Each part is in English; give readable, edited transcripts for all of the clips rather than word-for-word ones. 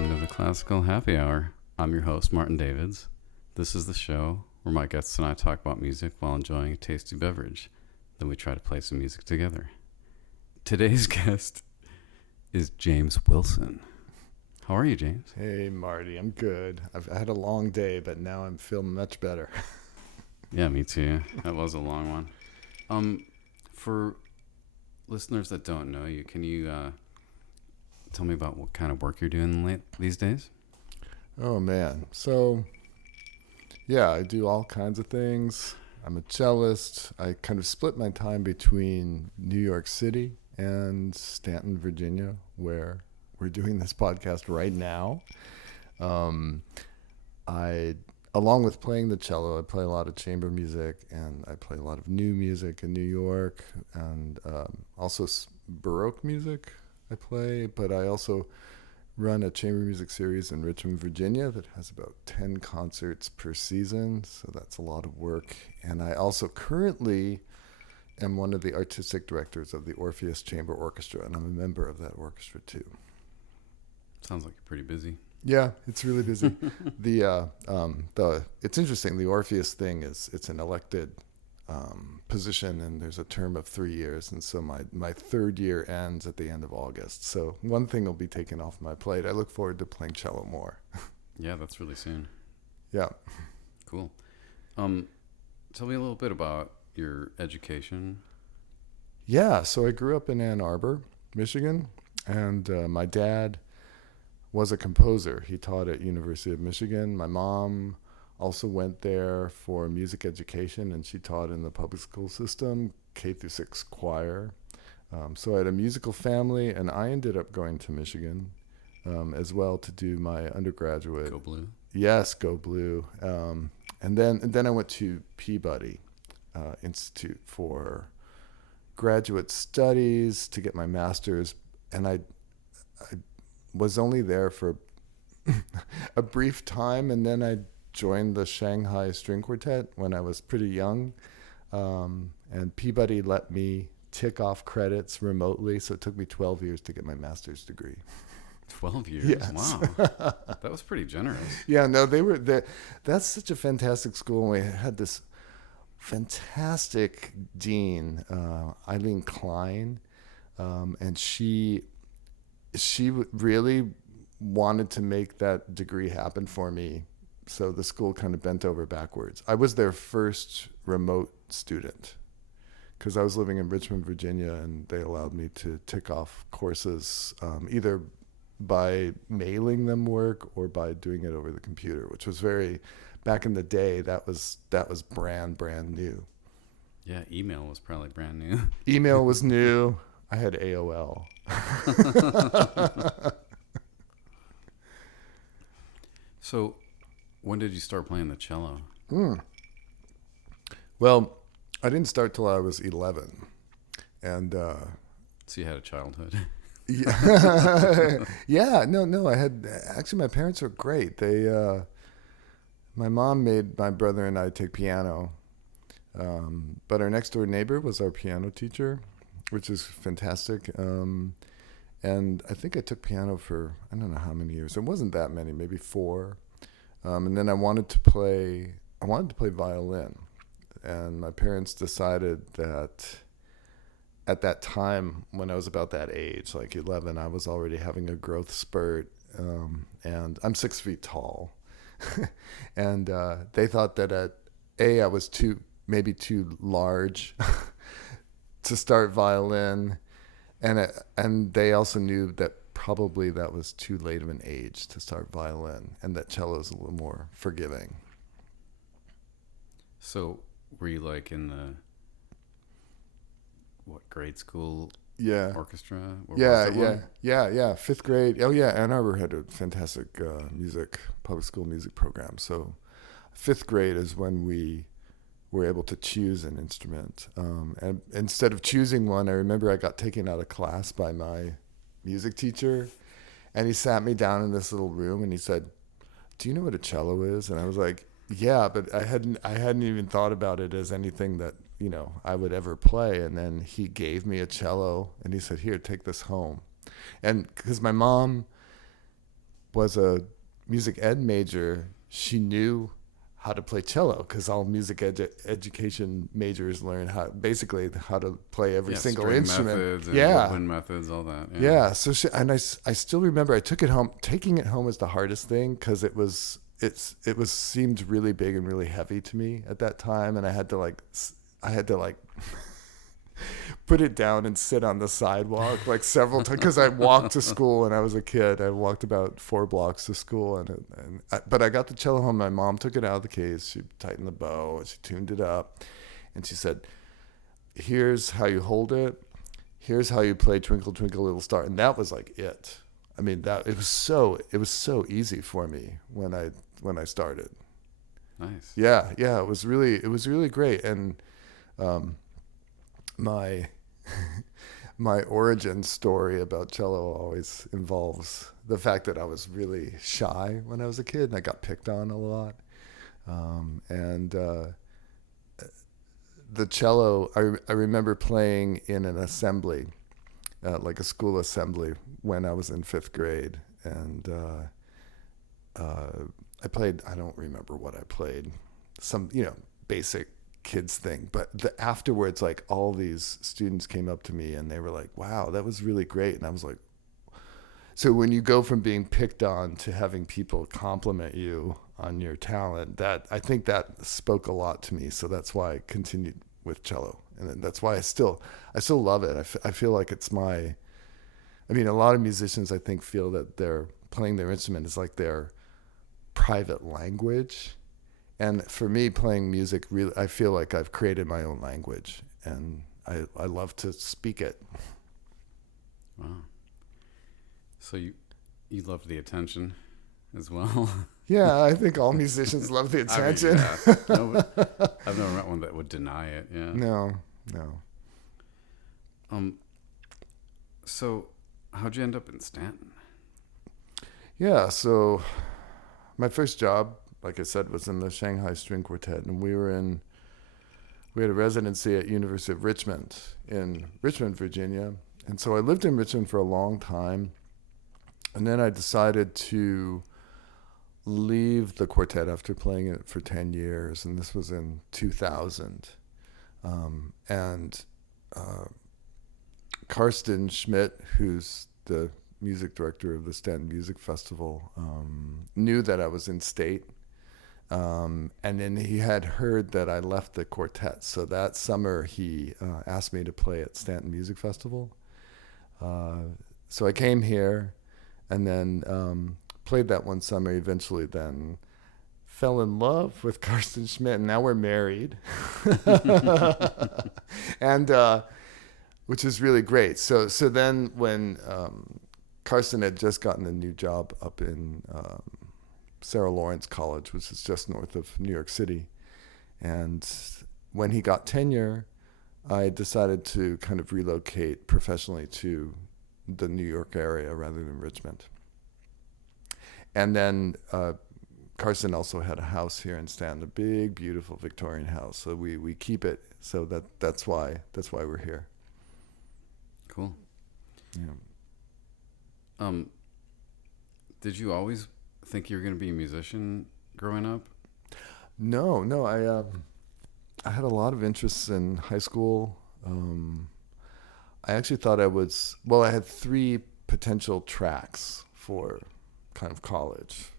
welcome to the Classical Happy Hour. I'm your host, Martin Davids. This is the show where my guests and I talk about music while enjoying a tasty beverage. Then we try to play some music together. Today's guest is James Wilson. How are you, James? Hey, Marty. I'm good. I've had a long day, but now I'm feeling much better. Yeah, me too. That was a long one. For listeners that don't know you, can you tell me about what kind of work you're doing these days? Oh, man. So, yeah, I do all kinds of things. I'm a cellist. I kind of split my time between New York City and Staunton, Virginia, where we're doing this podcast right now. Along with playing the cello, I play a lot of chamber music, and I play a lot of new music in New York, and also Baroque music I play, but I also run a chamber music series in Richmond, Virginia that has about 10 concerts per season, so that's a lot of work. And I also currently am one of the artistic directors of the Orpheus Chamber Orchestra, and I'm a member of that orchestra too. Sounds like you're pretty busy. Yeah, it's really busy. It's interesting. The Orpheus thing it's an elected position, and there's a term of 3 years, and so my third year ends at the end of August. So one thing will be taken off my plate. I look forward to playing cello more. Yeah, that's really soon. Yeah. Cool. Tell me a little bit about your education. Yeah, so I grew up in Ann Arbor, Michigan, and my dad was a composer. He taught at University of Michigan. My mom also went there for music education, and she taught in the public school system, K through 6 choir. So I had a musical family, and I ended up going to Michigan as well to do my undergraduate. Go Blue. Yes, go Blue. And then I went to Peabody Institute for graduate studies to get my master's, and I was only there for a brief time, and then I joined the Shanghai String Quartet when I was pretty young, and Peabody let me tick off credits remotely, so it took me 12 years to get my master's degree. 12 years? Yes. Wow. That was pretty generous. Yeah, no, they were there. That's such a fantastic school, and we had this fantastic dean, Eileen Klein, and she really wanted to make that degree happen for me. So the school kind of bent over backwards. I was their first remote student because I was living in Richmond, Virginia, and they allowed me to tick off courses either by mailing them work or by doing it over the computer, which was back in the day, that was brand new. Yeah, email was probably brand new. Email was new. I had AOL. So, when did you start playing the cello? Well, I didn't start till I was 11. And So you had a childhood. yeah, yeah, no, I had, actually my parents were great. My mom made my brother and I take piano. But our next door neighbor was our piano teacher, which is fantastic. And I think I took piano for, I don't know how many years. It wasn't that many, maybe 4. And then I wanted to play violin. And my parents decided that at that time, when I was about that age, like 11, I was already having a growth spurt. And I'm 6 feet tall. And they thought that I was maybe too large to start violin. And they also knew that probably that was too late of an age to start violin, and that cello is a little more forgiving. So were you like in the, grade school orchestra? Yeah. 5th grade. Oh, yeah, Ann Arbor had a fantastic public school music program. So 5th grade is when we were able to choose an instrument. And instead of choosing one, I remember I got taken out of class by my music teacher, and he sat me down in this little room and he said, "Do you know what a cello is?" And I was like, "Yeah," but I hadn't even thought about it as anything that, I would ever play. And then he gave me a cello and he said, "Here, take this home." And because my mom was a music ed major, she knew how to play cello, because all music education majors learn basically how to play every single string instrument. methods and woodwind methods, all that. Yeah. So I still remember I took it home. Taking it home was the hardest thing, because it seemed really big and really heavy to me at that time, and I had to like put it down and sit on the sidewalk like several times, because I walked to school when I was a kid. I walked about 4 blocks to school, but I got the cello home. My mom took it out of the case. She tightened the bow and she tuned it up, and she said, "Here's how you hold it. Here's how you play Twinkle Twinkle Little Star." And that was like it. I mean, it was so easy for me when I started. Nice. Yeah. It was really great. And my origin story about cello always involves the fact that I was really shy when I was a kid, and I got picked on a lot. The cello, I remember playing in an assembly, like a school assembly, when I was in 5th grade. And I played, I don't remember what I played, some, basic kids thing. But afterwards, like, all these students came up to me and they were like, "Wow, that was really great." And I was like, so when you go from being picked on to having people compliment you on your talent, I think that spoke a lot to me. So that's why I continued with cello. And that's why I still love it. I feel like it's a lot of musicians, I think, feel that they're playing their instrument is like their private language. And for me, playing music, really, I feel like I've created my own language, and I love to speak it. Wow. So you love the attention as well? Yeah, I think all musicians love the attention. I've never met one that would deny it. Yeah. No. So how'd you end up in Staunton? Yeah, so my first job, like I said, was in the Shanghai String Quartet, and we had a residency at University of Richmond in Richmond, Virginia. And so I lived in Richmond for a long time, and then I decided to leave the quartet after playing it for 10 years, and this was in 2000. Karsten Schmidt, who's the music director of the Staunton Music Festival, knew that I was in state. And then he had heard that I left the quartet. So that summer he asked me to play at Staunton Music Festival. So I came here and then played that one summer, eventually then fell in love with Karsten Schmidt, and now we're married. And which is really great. So then when Karsten had just gotten a new job up in Sarah Lawrence College, which is just north of New York City. And when he got tenure, I decided to kind of relocate professionally to the New York area rather than Richmond. And then Karsten also had a house here in Staunton, a big, beautiful Victorian house. So we keep it. So that's why we're here. Cool. Yeah. Did you always think you were going to be a musician growing up? No. I had a lot of interests in high school. I actually thought I had 3 potential tracks for kind of college.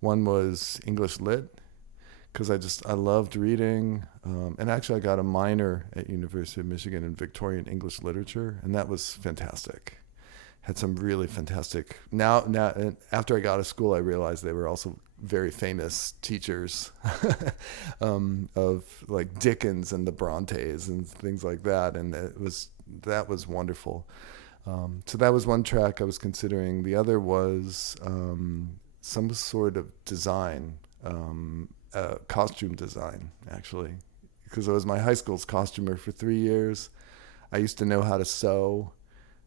One was English Lit, because I loved reading. And actually I got a minor at University of Michigan in Victorian English Literature, and that was fantastic. Had some really fantastic. Now, after I got out of school, I realized they were also very famous teachers of like Dickens and the Brontes and things like that, and that was wonderful. So that was one track I was considering. The other was some sort of design, costume design, actually, because I was my high school's costumer for 3 years. I used to know how to sew.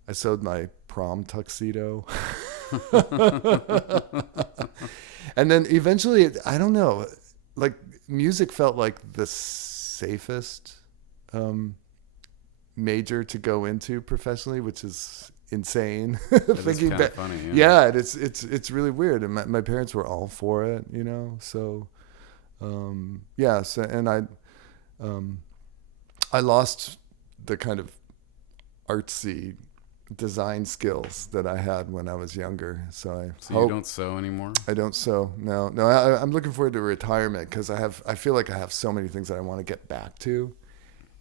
I sewed my prom tuxedo. And then eventually, I don't know, like music felt like the safest major to go into professionally, which is insane. It is Thinking kind of back, funny. yeah, it's really weird, and my parents were all for it, you know. So yes, and um, I lost the kind of artsy design skills that I had when I was younger. So So you don't sew anymore? I don't sew. No. I'm looking forward to retirement because I feel like I have so many things that I want to get back to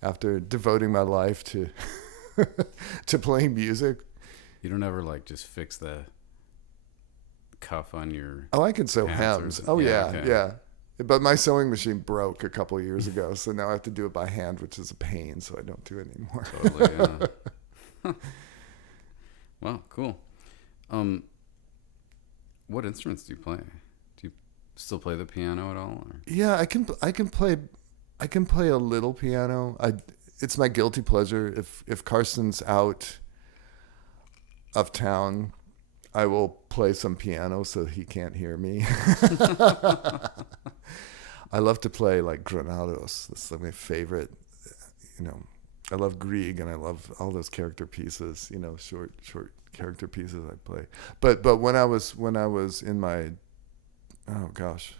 after devoting my life to to playing music. You don't ever like just fix the cuff on your Oh, I can sew pants hems. or Oh yeah, okay. yeah. But my sewing machine broke a couple of years ago, so now I have to do it by hand, which is a pain. So I don't do it anymore. Totally, yeah. Wow, cool. What instruments do you play? Do you still play the piano at all? Or? Yeah, I can play a little piano. It's my guilty pleasure. If Carson's out of town, I will play some piano so he can't hear me. I love to play like Granados. That's like my favorite. You know, I love Grieg and I love all those character pieces. You know, short character pieces I play. But when I was in my, oh gosh,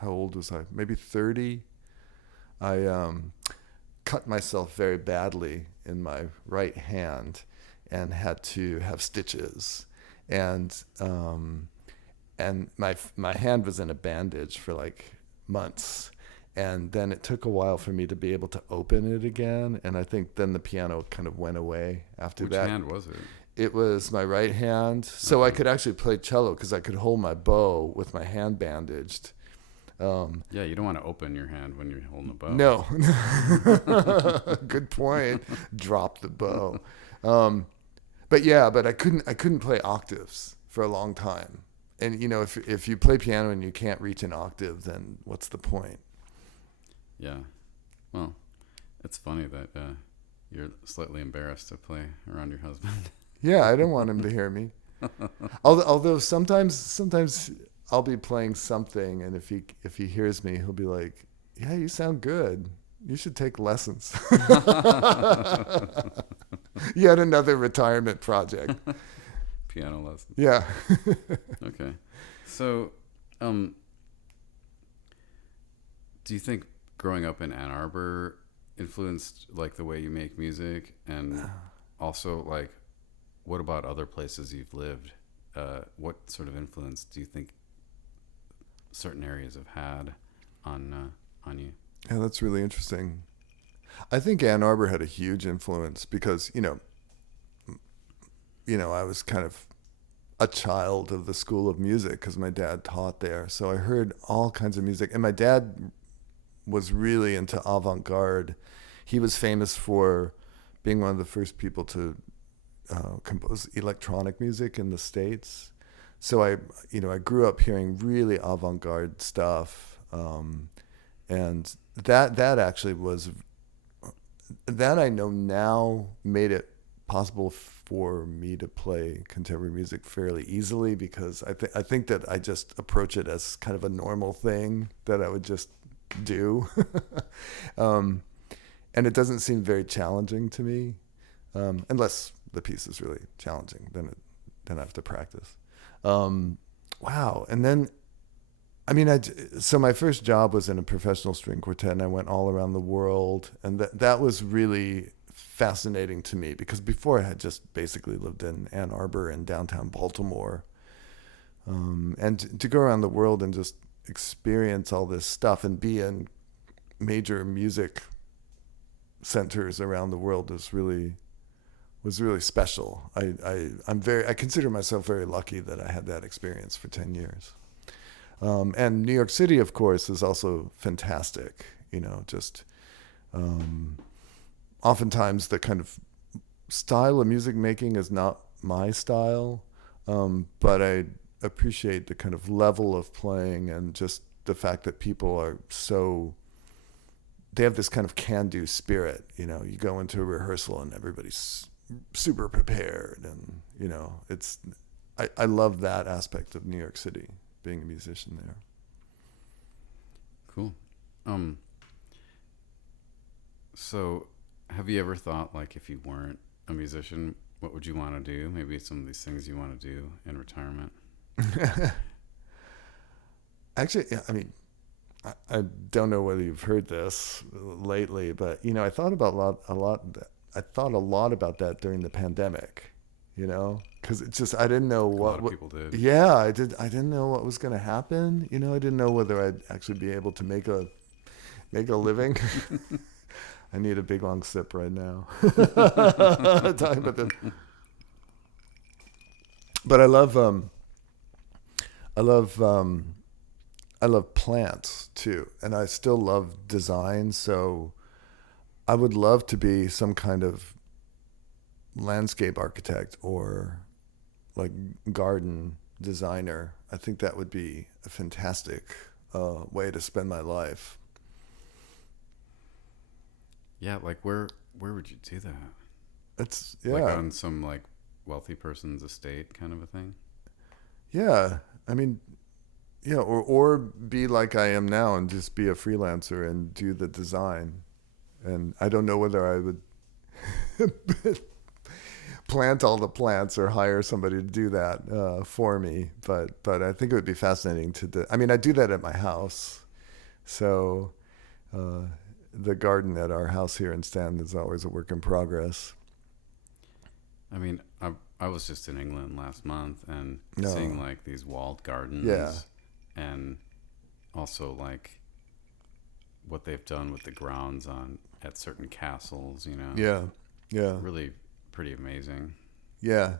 how old was I? Maybe 30. I cut myself very badly in my right hand and had to have stitches, and my hand was in a bandage for like months, and then it took a while for me to be able to open it again, and I think then the piano kind of went away after that. Which hand was it? It was my right hand, so I could actually play cello because I could hold my bow with my hand bandaged. Yeah, you don't want to open your hand when you're holding a bow. No. Good point. Drop the bow. But I couldn't play octaves for a long time. And you know, if you play piano and you can't reach an octave, then what's the point? Yeah. Well, it's funny that you're slightly embarrassed to play around your husband. Yeah, I don't want him to hear me. Although sometimes I'll be playing something, and if he hears me, he'll be like, "Yeah, you sound good. You should take lessons." Yet another retirement project. Piano lessons. Yeah. Okay. So, do you think growing up in Ann Arbor influenced like the way you make music, and also like, what about other places you've lived? What sort of influence do you think certain areas have had on you? Yeah, that's really interesting. I think Ann Arbor had a huge influence because, you know, I was kind of a child of the School of Music because my dad taught there. So I heard all kinds of music. And my dad was really into avant-garde. He was famous for being one of the first people to compose electronic music in the States. So I grew up hearing really avant-garde stuff. And that actually was, that I know now made it possible for me to play contemporary music fairly easily because I think that I just approach it as kind of a normal thing that I would just do. And it doesn't seem very challenging to me, unless the piece is really challenging. Then I have to practice. Wow. And then, I mean, so my first job was in a professional string quartet, and I went all around the world, and that was really fascinating to me because before I had just basically lived in Ann Arbor and downtown Baltimore, and to go around the world and just experience all this stuff and be in major music centers around the world was really special. I consider myself very lucky that I had that experience for 10 years. And New York City, of course, is also fantastic. You know, just oftentimes the kind of style of music making is not my style, but I appreciate the kind of level of playing and just the fact that people are they have this kind of can-do spirit. You know, you go into a rehearsal and everybody's super prepared, and you know, I love that aspect of New York City, being a musician there. Cool. So have you ever thought, like, if you weren't a musician, what would you want to do? Maybe some of these things you want to do in retirement. Actually, yeah, I mean, I don't know whether you've heard this lately, but I thought about a lot. I thought a lot about that during the pandemic. Because it's just I didn't know A what. lot of people did. Yeah, I did. I didn't know what was going to happen. I didn't know whether I'd actually be able to make a living. I need a big long sip right now. Talking about this. But I love I love plants too, and I still love design. So I would love to be some kind of landscape architect or like garden designer. I think that would be a fantastic way to spend my life. Yeah, like where would you do that? It's Like on some like wealthy person's estate kind of a thing? yeah. I mean, yeah, or be like I am now and just be a freelancer and do the design. And I don't know whether I would plant all the plants or hire somebody to do that for me, but I think it would be fascinating to do. I mean, I do that at my house, so the garden at our house here in Staunton is always a work in progress. I mean, I was just in England last month and No. seeing like these walled gardens, Yeah. and also like what they've done with the grounds at certain castles. Yeah, Really pretty amazing. yeah,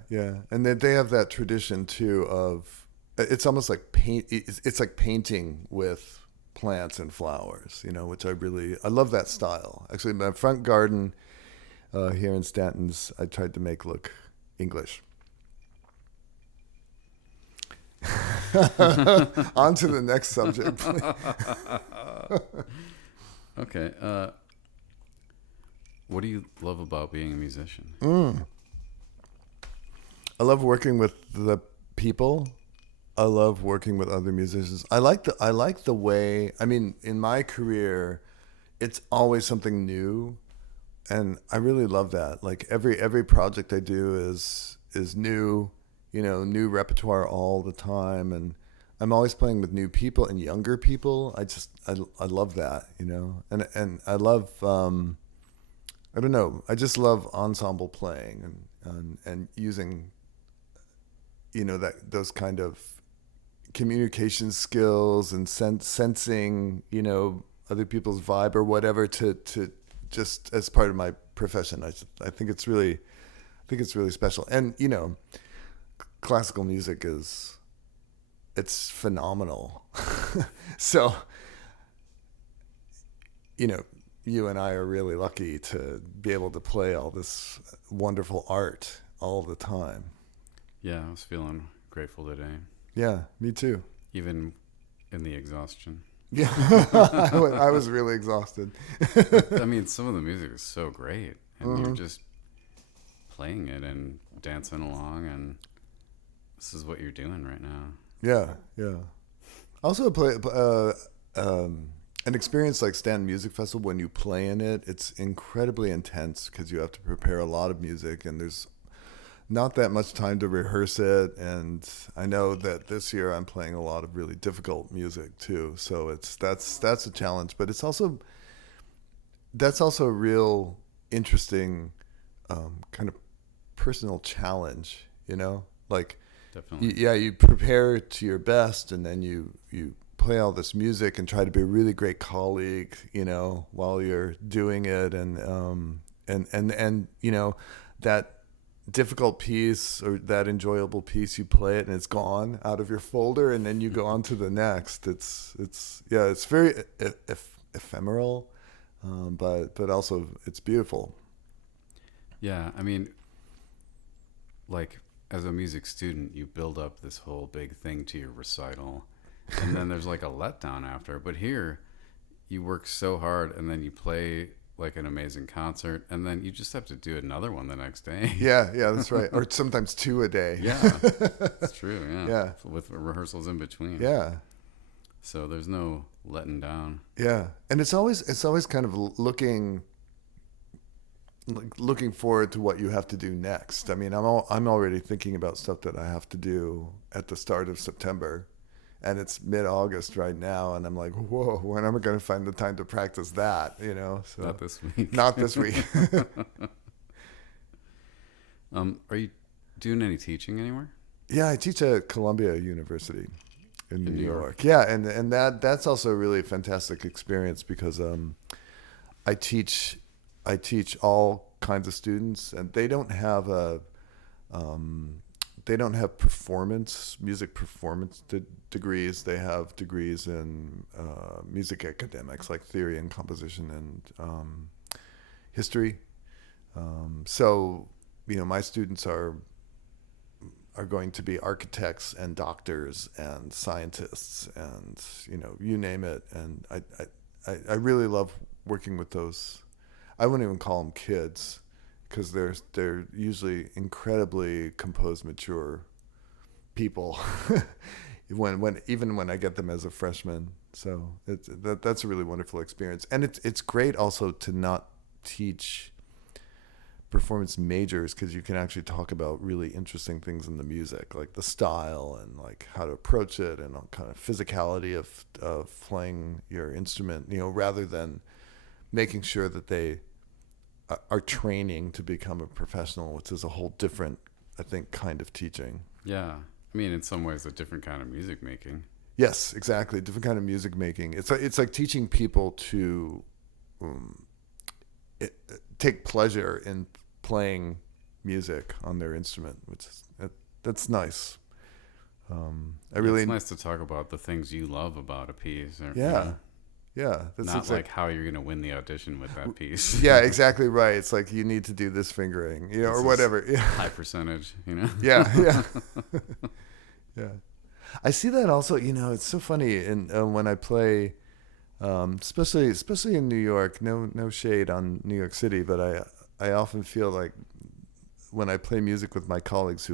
and they have that tradition too of it's almost like paint. It's like painting with plants and flowers, which I love that style. Actually, my front garden here in Stanton's, I tried to make look English. On to the next subject. Okay. What do you love about being a musician? I love working with the people. I love working with other musicians. I like the way, I mean, in my career, it's always something new, and I really love that. Like every project I do is new, new repertoire all the time, and I'm always playing with new people and younger people. I love that, and I love I don't know. I just love ensemble playing and using those kind of communication skills and sensing other people's vibe or whatever to just as part of my profession. I think it's really special. And classical music it's phenomenal. So you and I are really lucky to be able to play all this wonderful art all the time. Yeah, I was feeling grateful today, Yeah, me too. even in the exhaustion. Yeah, I was really exhausted. I mean, some of the music is so great, and you're just playing it and dancing along, and this is what you're doing right now. Yeah. Also, play an experience like Stanton Music Festival. When you play in it, it's incredibly intense because you have to prepare a lot of music, and there's not that much time to rehearse it. And I know that this year I'm playing a lot of really difficult music too, so that's a challenge. But that's also a real interesting kind of personal challenge, like. Definitely. You prepare to your best, and then you play all this music and try to be a really great colleague, while you're doing it, and that difficult piece or that enjoyable piece, you play it and it's gone out of your folder, and then you go on to the next. It's very ephemeral, but also it's beautiful. Yeah, I mean, like, as a music student, you build up this whole big thing to your recital, and then there's like a letdown after. But here, you work so hard, and then you play like an amazing concert, and then you just have to do another one the next day. Yeah, that's right. Or sometimes 2 a day. Yeah, it's true. Yeah. With rehearsals in between. Yeah. So there's no letting down. Yeah, and it's always kind of looking looking forward to what you have to do next. I mean, I'm already thinking about stuff that I have to do at the start of September, and it's mid-August right now, and I'm like, whoa, when am I going to find the time to practice that? You know, so Not this week. Not this week. Are you doing any teaching anywhere? Yeah, I teach at Columbia University in New York. Yeah, and that's also a really fantastic experience because I teach all kinds of students, and they don't have music performance degrees. They have degrees in music academics like theory and composition and history. So, you know, my students are going to be architects and doctors and scientists and, you know, you name it. And I really love working with those. I wouldn't even call them kids because they're usually incredibly composed, mature people even when I get them as a freshman. So that's a really wonderful experience. And it's great also to not teach performance majors because you can actually talk about really interesting things in the music, like the style and like how to approach it and kind of physicality of playing your instrument, you know, rather than making sure that they are training to become a professional, which is a whole different, I think, kind of teaching. Yeah. I mean, in some ways, a different kind of music making. Yes, exactly. Different kind of music making. It's like teaching people to take pleasure in playing music on their instrument, which is that's nice. It's nice to talk about the things you love about a piece. Or, yeah. You know, yeah. That's not like how you're going to win the audition with that piece. Yeah, exactly right. It's like you need to do this fingering, you know, or whatever. Yeah. High percentage, you know? Yeah, yeah. Yeah. I see that also, you know, it's so funny when I play, especially in New York, no shade on New York City, but I often feel like when I play music with my colleagues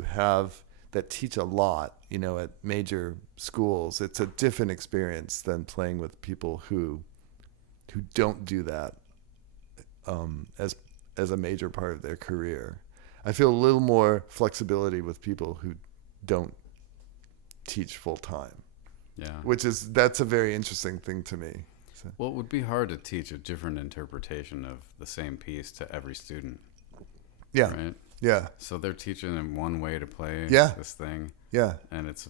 that teach a lot, you know, at major schools, it's a different experience than playing with people who don't do that as a major part of their career. I feel a little more flexibility with people who don't teach full time. Yeah. That's a very interesting thing to me. So. Well, it would be hard to teach a different interpretation of the same piece to every student. Yeah. Right? Yeah. So they're teaching them one way to play this thing. Yeah. And it's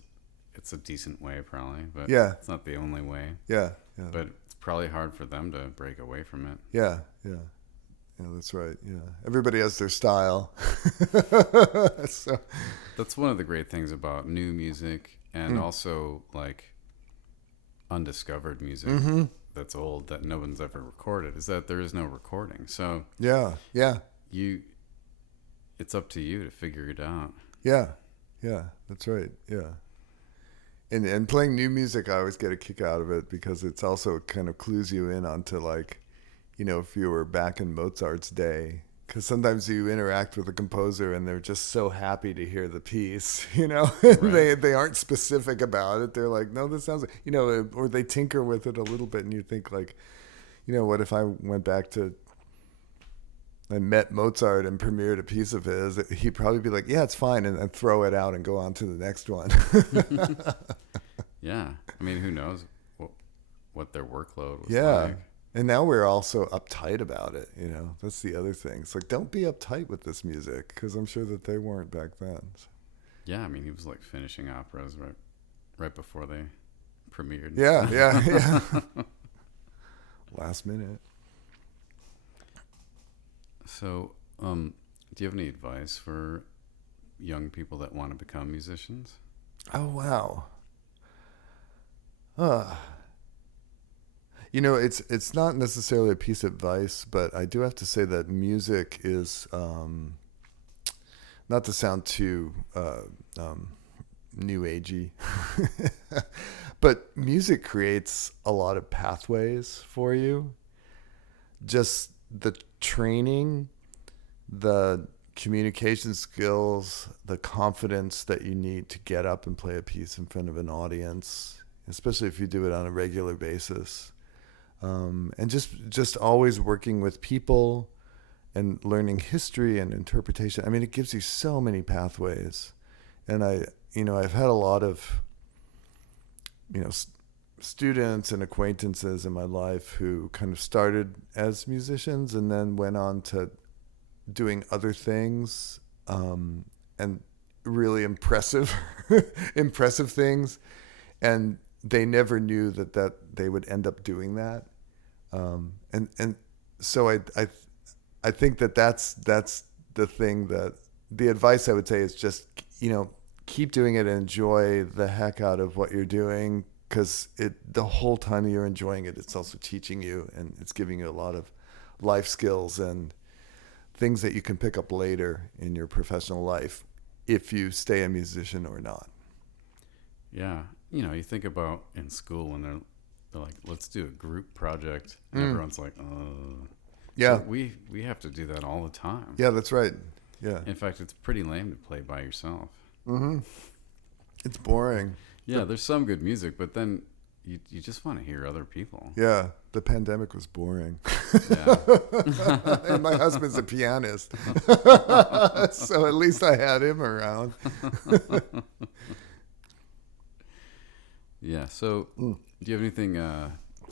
a decent way probably, but it's not the only way. Yeah. Yeah. But it's probably hard for them to break away from it. Yeah. Yeah. Yeah, that's right. Yeah. Everybody has their style. So. That's one of the great things about new music and also like undiscovered music that's old that no one's ever recorded is that there is no recording. So yeah. It's up to you to figure it out. Yeah. Yeah, that's right. Yeah. And playing new music, I always get a kick out of it because it's also kind of clues you in onto like, you know, if you were back in Mozart's day, because sometimes you interact with a composer and they're just so happy to hear the piece, you know, right. they aren't specific about it. They're like, no, this sounds like, you know, or they tinker with it a little bit and you think like, you know, what if I went back to and met Mozart and premiered a piece of his, he'd probably be like, yeah, it's fine, and throw it out and go on to the next one. Yeah. I mean, who knows what their workload was like. And now we're all so uptight about it, you know. That's the other thing. It's like, don't be uptight with this music, because I'm sure that they weren't back then. So. Yeah, I mean, he was like finishing operas right before they premiered. Yeah. Last minute. So, do you have any advice for young people that want to become musicians? Oh, wow. You know, it's not necessarily a piece of advice, but I do have to say that music is, not to sound too new agey, but music creates a lot of pathways for you. Just the training, the communication skills, the confidence that you need to get up and play a piece in front of an audience, especially if you do it on a regular basis. And just always working with people and learning history and interpretation. I mean, it gives you so many pathways. And I've had a lot of, students and acquaintances in my life who kind of started as musicians and then went on to doing other things, and really impressive things, and they never knew that they would end up doing that, and so I think that's the thing, that the advice I would say is just keep doing it and enjoy the heck out of what you're doing, because the whole time you're enjoying it, it's also teaching you, and it's giving you a lot of life skills and things that you can pick up later in your professional life if you stay a musician or not. Yeah. You think about in school when they're like, let's do a group project. And everyone's like, Yeah. We have to do that all the time. Yeah, that's right. Yeah. In fact, it's pretty lame to play by yourself. Mm-hmm. It's boring. Yeah, there's some good music, but then you just want to hear other people. Yeah, the pandemic was boring. Yeah. And my husband's a pianist. So at least I had him around. Yeah, so do you have anything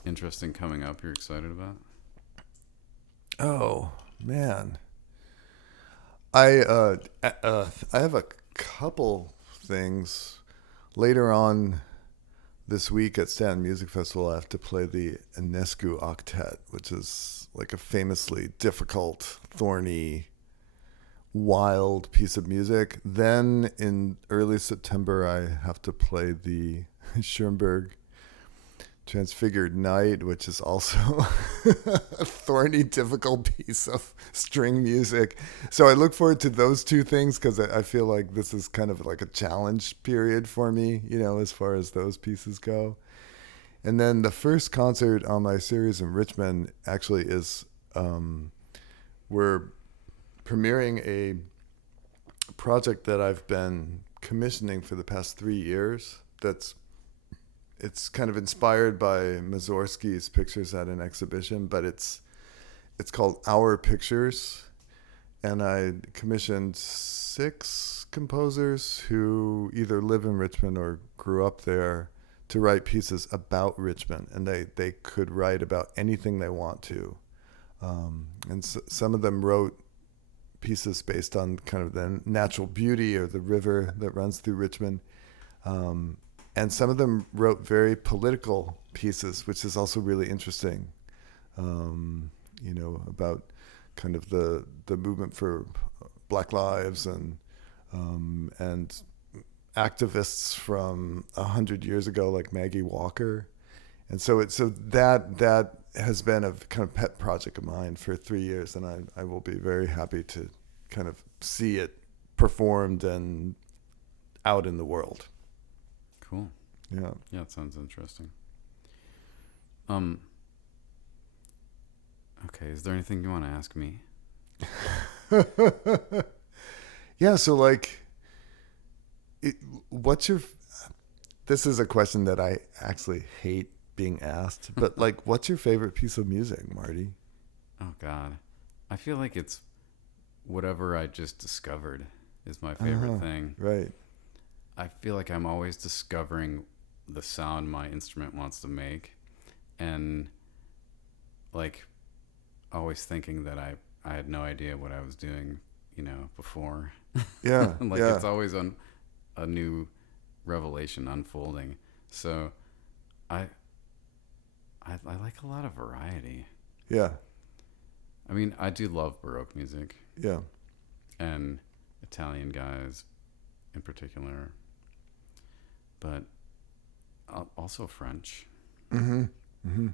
interesting coming up you're excited about? Oh, man. I have a couple things. Later on this week at Staunton Music Festival, I have to play the Enescu Octet, which is like a famously difficult, thorny, wild piece of music. Then in early September, I have to play the Schoenberg Transfigured Night, which is also a thorny, difficult piece of string music. So I look forward to those two things, because I feel like this is kind of like a challenge period for me, as far as those pieces go. And then the first concert on my series in Richmond actually is, we're premiering a project that I've been commissioning for the past 3 years. It's kind of inspired by Mussorgsky's pictures at an exhibition, but it's called Our Pictures, and I commissioned 6 composers who either live in Richmond or grew up there to write pieces about Richmond, and they could write about anything they want to, and some of them wrote pieces based on kind of the natural beauty or the river that runs through Richmond. And some of them wrote very political pieces, which is also really interesting, about kind of the movement for Black lives and activists from 100 years ago, like Maggie Walker. And so that has been a kind of pet project of mine for 3 years, and I will be very happy to kind of see it performed and out in the world. Cool. Yeah. Yeah, it sounds interesting. Okay, is there anything you want to ask me? Yeah, so like, this is a question that I actually hate being asked, but like, what's your favorite piece of music, Marty? Oh, God. I feel like it's whatever I just discovered is my favorite thing. Right. I feel like I'm always discovering the sound my instrument wants to make, and like always thinking that I had no idea what I was doing, before. Yeah. Like yeah. it's always on a new revelation unfolding. So I like a lot of variety. Yeah. I mean, I do love Baroque music. Yeah. And Italian guys in particular. But also French. Mm-hmm. Mm-hmm.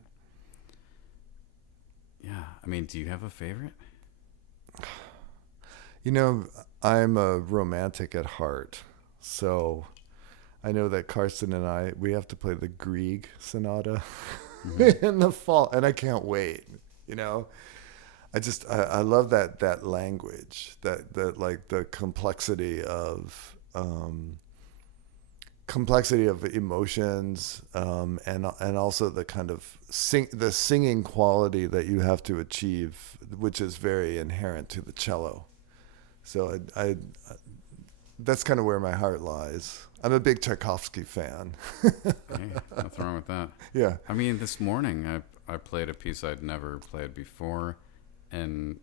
Yeah. I mean, do you have a favorite? I'm a romantic at heart. So I know that Carson and we have to play the Grieg Sonata in the fall, and I can't wait. I love that language, that like the complexity of complexity of emotions, and also the kind of the singing quality that you have to achieve, which is very inherent to the cello. So I that's kind of where my heart lies. I'm a big Tchaikovsky fan. Hey, nothing wrong with that. Yeah. I mean, this morning I played a piece I'd never played before, and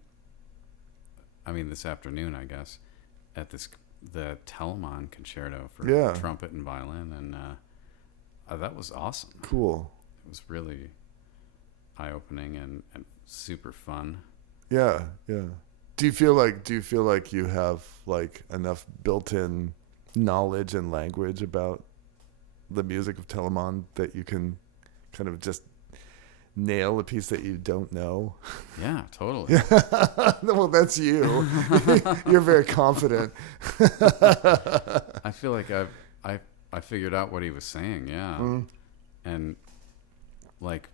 I mean this afternoon, I guess, at the Telemann Concerto for trumpet and violin, and that was awesome. Cool. It was really eye-opening and super fun. Yeah, yeah. Do you feel like you have like enough built-in knowledge and language about the music of Telemann that you can kind of just nail a piece that you don't know? Yeah, totally. Well, that's you. You're very confident. I feel like I figured out what he was saying, yeah. Mm. And like,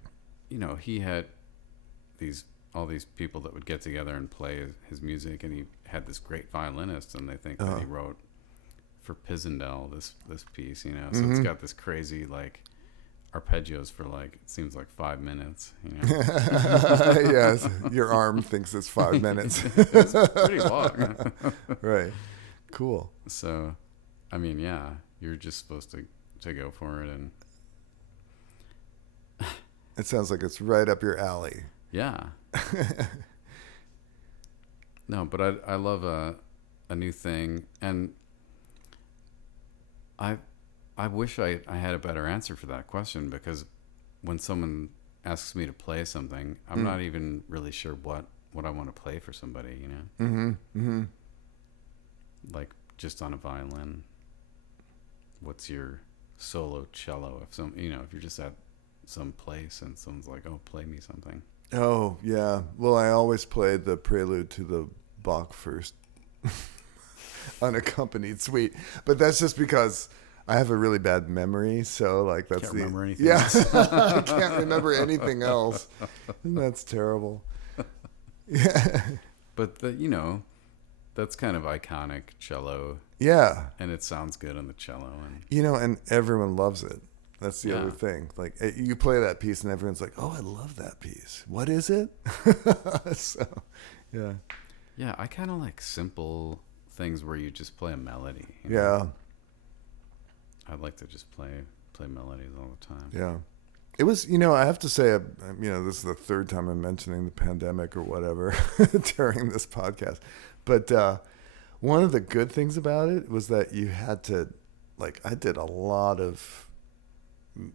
he had all these people that would get together and play his music, and he had this great violinist, and they think that he wrote for Pisendel this piece, so it's got this crazy like arpeggios for like, it seems like 5 minutes, Yes, your arm thinks it's 5 minutes. It's pretty long. Right. Cool. So I mean, yeah, you're just supposed to go for it, and it sounds like it's right up your alley. Yeah. No, but I love a new thing, and I wish I had a better answer for that question, because when someone asks me to play something, I'm not even really sure what I want to play for somebody, Mm-hmm. Mm-hmm. Like just on a violin. What's your solo cello? If you're just at some place and someone's like, "Oh, play me something." Oh, yeah. Well, I always played the prelude to the Bach first unaccompanied suite, but that's just because I have a really bad memory. So like Can't remember anything. Yeah, I can't remember anything else. And that's terrible. Yeah. But that's kind of iconic cello. Yeah. And it sounds good on the cello, and everyone loves it. That's the other thing. Like you play that piece and everyone's like, "Oh, I love that piece. What is it?" So, yeah. Yeah, I kind of like simple things where you just play a melody. Yeah. I'd like to just play melodies all the time. Yeah. It was, I have to say, this is the third time I'm mentioning the pandemic or whatever during this podcast. But one of the good things about it was that you had to, I did a lot of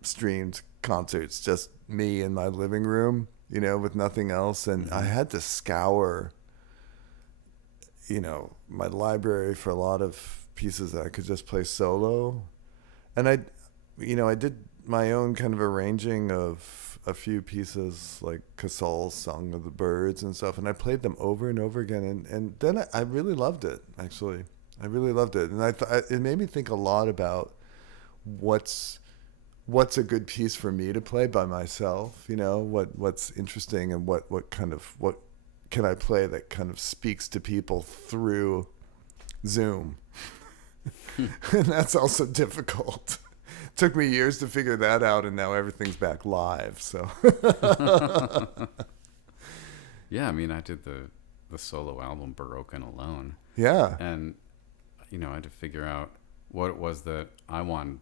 streamed concerts, just me in my living room, with nothing else. And I had to scour, my library for a lot of pieces that I could just play solo. And I did my own kind of arranging of a few pieces like Casals' Song of the Birds and stuff. And I played them over and over again. And then I really loved it, actually. I really loved it. And it made me think a lot about what's a good piece for me to play by myself, what's interesting, and what can I play that kind of speaks to people through Zoom. And that's also difficult. Took me years to figure that out, and now everything's back live. So yeah, I mean, I did the solo album Broken Alone. Yeah. And I had to figure out what it was that I wanted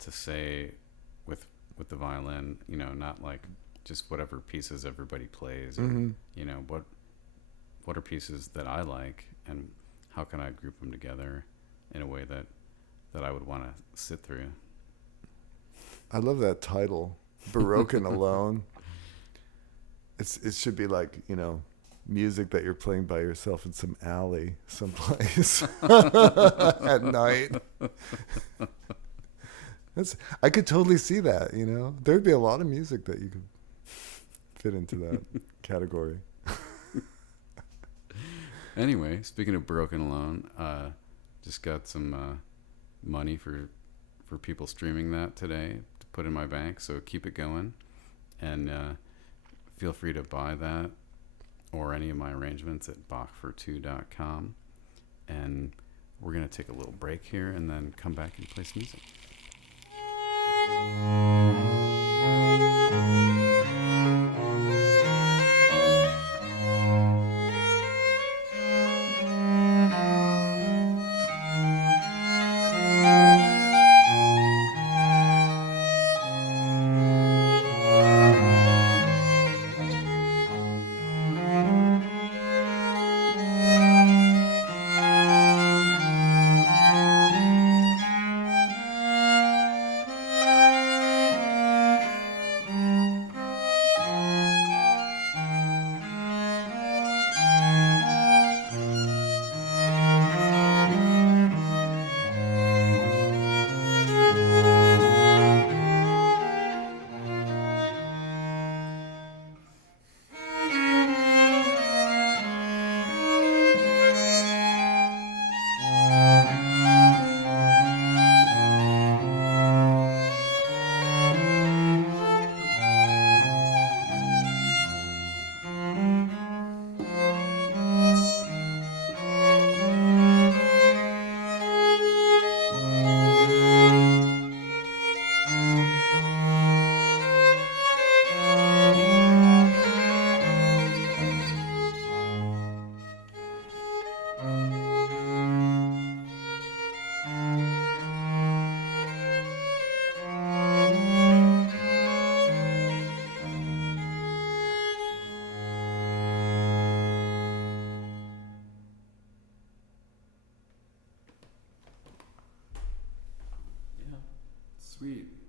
to say with the violin, not like just whatever pieces everybody plays, or what are pieces that I like, and how can I group them together in a way that I would want to sit through. I love that title, Broken Alone. It should be like, music that you're playing by yourself in some alley someplace at night. I could totally see that, There'd be a lot of music that you could fit into that category. Anyway, speaking of Broken Alone, just got some money for people streaming that today to put in my bank, so keep it going, and feel free to buy that or any of my arrangements at bachfor2.com. And we're going to take a little break here and then come back and play some music. Sweet.